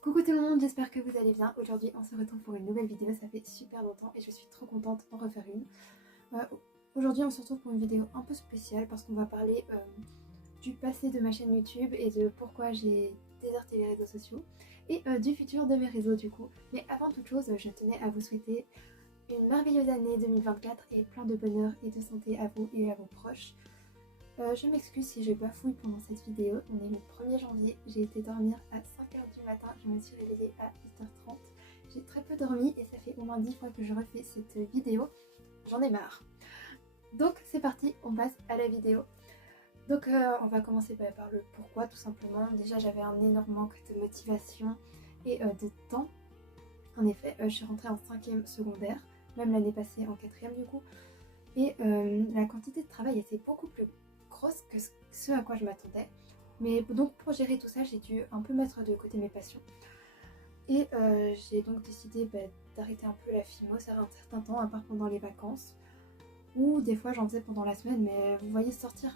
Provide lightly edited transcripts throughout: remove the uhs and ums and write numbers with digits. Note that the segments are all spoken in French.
Coucou tout le monde, j'espère que vous allez bien. Aujourd'hui on se retrouve pour une nouvelle vidéo, ça fait super longtemps et je suis trop contente d'en refaire une. Aujourd'hui on se retrouve pour une vidéo un peu spéciale parce qu'on va parler du passé de ma chaîne YouTube et de pourquoi j'ai déserté les réseaux sociaux et du futur de mes réseaux du coup. Mais avant toute chose, je tenais à vous souhaiter une merveilleuse année 2024 et plein de bonheur et de santé à vous et à vos proches. Je m'excuse si je bafouille pendant cette vidéo, on est le 1er janvier, j'ai été dormir à 5h du matin, je me suis réveillée à 8h30. J'ai très peu dormi et ça fait au moins 10 fois que je refais cette vidéo, j'en ai marre. Donc c'est parti, on passe à la vidéo. Donc on va commencer par le pourquoi tout simplement. Déjà j'avais un énorme manque de motivation et de temps. En effet, je suis rentrée en 5e secondaire, même l'année passée en 4e du coup. Et la quantité de travail était beaucoup plus grosse que ce à quoi je m'attendais. Mais donc pour gérer tout ça, j'ai dû un peu mettre de côté mes passions. Et j'ai donc décidé d'arrêter un peu la FIMO, ça fait un certain temps, à part pendant les vacances. Ou des fois j'en faisais pendant la semaine, mais vous voyez sortir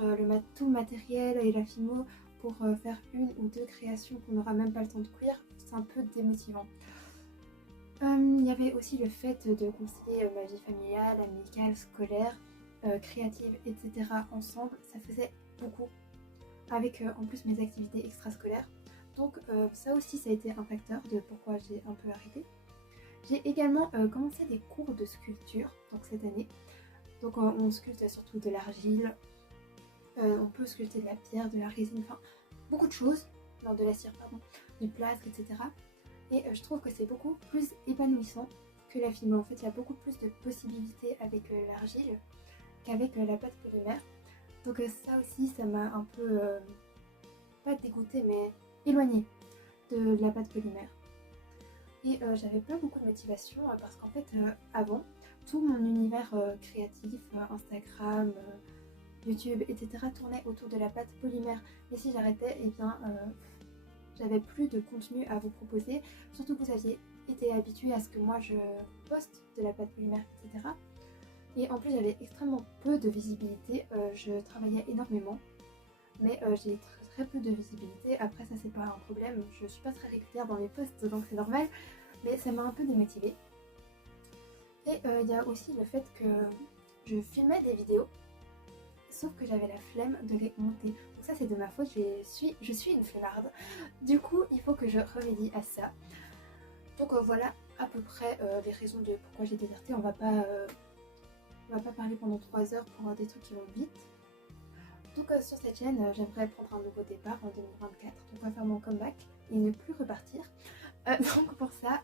tout le matériel et la FIMO pour faire une ou deux créations qu'on n'aura même pas le temps de cuire, c'est un peu démotivant. Il y avait aussi le fait de concilier ma vie familiale, amicale, scolaire, créative, etc. ensemble, ça faisait beaucoup, avec en plus mes activités extrascolaires. Donc ça aussi ça a été un facteur de pourquoi j'ai un peu arrêté. J'ai également commencé des cours de sculpture donc cette année. Donc on sculpte surtout de l'argile, on peut sculpter de la pierre, de la résine, enfin beaucoup de choses, non de la cire pardon, du plâtre, etc. Et je trouve que c'est beaucoup plus épanouissant que la FIMO. En fait il y a beaucoup plus de possibilités avec l'argile qu'avec la pâte polymère. Donc ça aussi ça m'a un peu, pas dégoûtée mais éloignée de la pâte polymère. Et j'avais pas beaucoup de motivation parce qu'en fait avant, tout mon univers créatif, Instagram, YouTube, etc. tournait autour de la pâte polymère. Mais si j'arrêtais, eh bien j'avais plus de contenu à vous proposer. Surtout que vous aviez été habitué à ce que moi je poste de la pâte polymère, etc. Et en plus j'avais extrêmement peu de visibilité, je travaillais énormément. Mais j'ai très peu de visibilité. Après ça c'est pas un problème, je suis pas très régulière dans mes posts donc c'est normal, mais ça m'a un peu démotivée. Et il y a aussi le fait que je filmais des vidéos sauf que j'avais la flemme de les monter. Donc ça c'est de ma faute, je suis une flemmarde. Du coup il faut que je remédie à ça. Donc voilà à peu près les raisons de pourquoi j'ai déserté. On va pas parler pendant 3 heures pour des trucs qui vont vite. Donc sur cette chaîne, j'aimerais prendre un nouveau départ en 2024, donc on va faire mon comeback et ne plus repartir. Donc pour ça,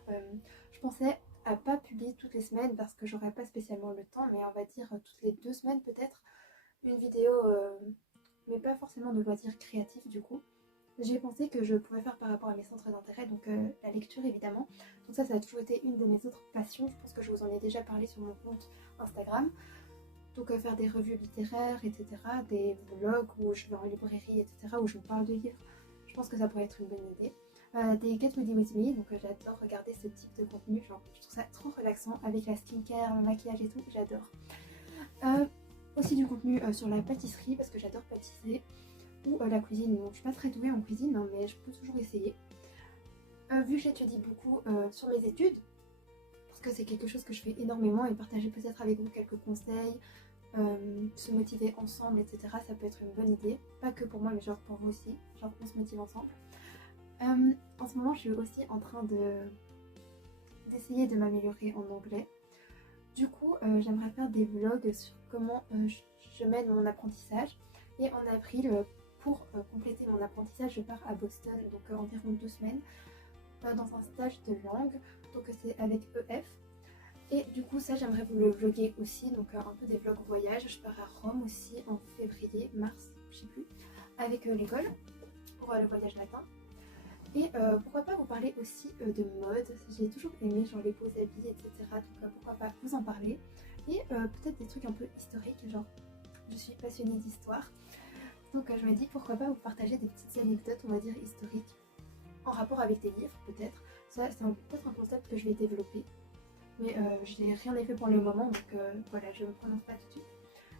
je pensais à pas publier toutes les semaines parce que j'aurais pas spécialement le temps, mais on va dire toutes les 2 semaines peut-être, une vidéo, mais pas forcément de loisirs créatifs du coup. J'ai pensé que je pouvais faire par rapport à mes centres d'intérêt, donc la lecture évidemment. Donc ça a toujours été une de mes autres passions, je pense que je vous en ai déjà parlé sur mon compte Instagram. Donc faire des revues littéraires, etc., des vlogs où je vais en librairie, etc., où je vous parle de livres, je pense que ça pourrait être une bonne idée. Des Get Ready With Me, donc j'adore regarder ce type de contenu, genre, je trouve ça trop relaxant avec la skincare, le maquillage et tout, j'adore. Aussi du contenu sur la pâtisserie, parce que j'adore pâtisser, ou la cuisine. Bon, je suis pas très douée en cuisine, hein, mais je peux toujours essayer. Vu que j'étudie beaucoup sur mes études, parce que c'est quelque chose que je fais énormément et partager peut-être avec vous quelques conseils, se motiver ensemble, etc. Ça peut être une bonne idée, pas que pour moi mais genre pour vous aussi, genre on se motive ensemble. En ce moment je suis aussi en train d'essayer de m'améliorer en anglais. Du coup j'aimerais faire des vlogs sur comment je mène mon apprentissage. Et en avril, pour compléter mon apprentissage, je pars à Boston, donc environ 2 semaines, dans un stage de langue, donc c'est avec EF. Et du coup ça j'aimerais vous le vlogger aussi, donc un peu des vlogs voyage. Je pars à Rome aussi en février, mars, je sais plus, avec l'école pour le voyage latin. Et pourquoi pas vous parler aussi de mode, j'ai toujours aimé genre les beaux habits, etc. Donc pourquoi pas vous en parler. Et peut-être des trucs un peu historiques, genre je suis passionnée d'histoire. Donc je me dis pourquoi pas vous partager des petites anecdotes, on va dire historiques, en rapport avec des livres peut-être. Ça c'est peut-être un concept que je vais développer. Mais je n'ai rien fait pour le moment, donc voilà, je ne me prononce pas tout de suite.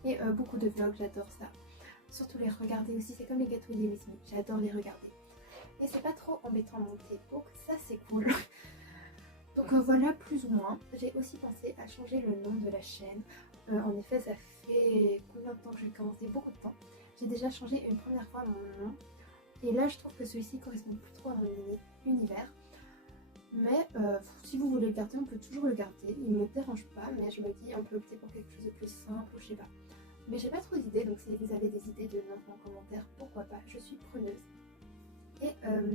Et beaucoup de vlogs, j'adore ça. surtout les regarder aussi. C'est comme les gâteaux Yummy Smith, j'adore les regarder. Et c'est pas trop embêtant à monter, donc ça c'est cool. Donc voilà, plus ou moins. J'ai aussi pensé à changer le nom de la chaîne. En effet, ça fait combien de temps que j'ai commencé? Beaucoup de temps. J'ai déjà changé une première fois mon nom. Et là, je trouve que celui-ci correspond plus trop à mon univers. Mais si vous voulez le garder, on peut toujours le garder. Il me dérange pas, mais je me dis on peut opter pour quelque chose de plus simple ou je sais pas. Mais j'ai pas trop d'idées, donc si vous avez des idées de noms en commentaire, pourquoi pas, je suis preneuse. Et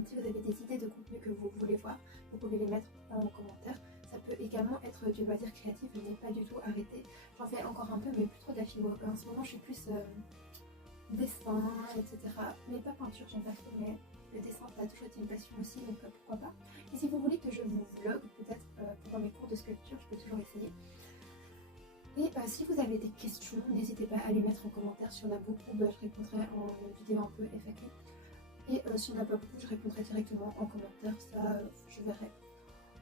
si vous avez des idées de contenu que vous voulez voir, vous pouvez les mettre en commentaire. Ça peut également être du loisir créatif, je n'ai pas du tout arrêté. J'en fais encore un peu, mais plus trop d'affilo. En ce moment, je suis plus dessin, etc. Mais pas peinture, j'aime pas trop, mais le dessin, ça a toujours été une passion aussi, donc pourquoi pas. Et si vous voulez que je vous vlog, peut-être pendant mes cours de sculpture, je peux toujours essayer. Et si vous avez des questions, n'hésitez pas à les mettre en commentaire. Si on a beaucoup, je répondrai en vidéo un peu FAQ. Et si on n'a pas beaucoup, je répondrai directement en commentaire, ça je verrai.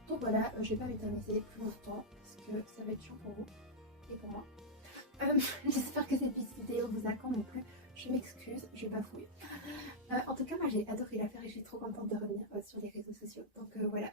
Donc voilà, je vais pas m'éterniser plus longtemps parce que ça va être chiant pour vous et pour moi. J'espère que cette vidéo vous a quand non plus. Je m'excuse, je bafouille. En tout cas, moi j'ai adoré la faire et je suis trop contente de revenir sur les réseaux sociaux. Donc voilà,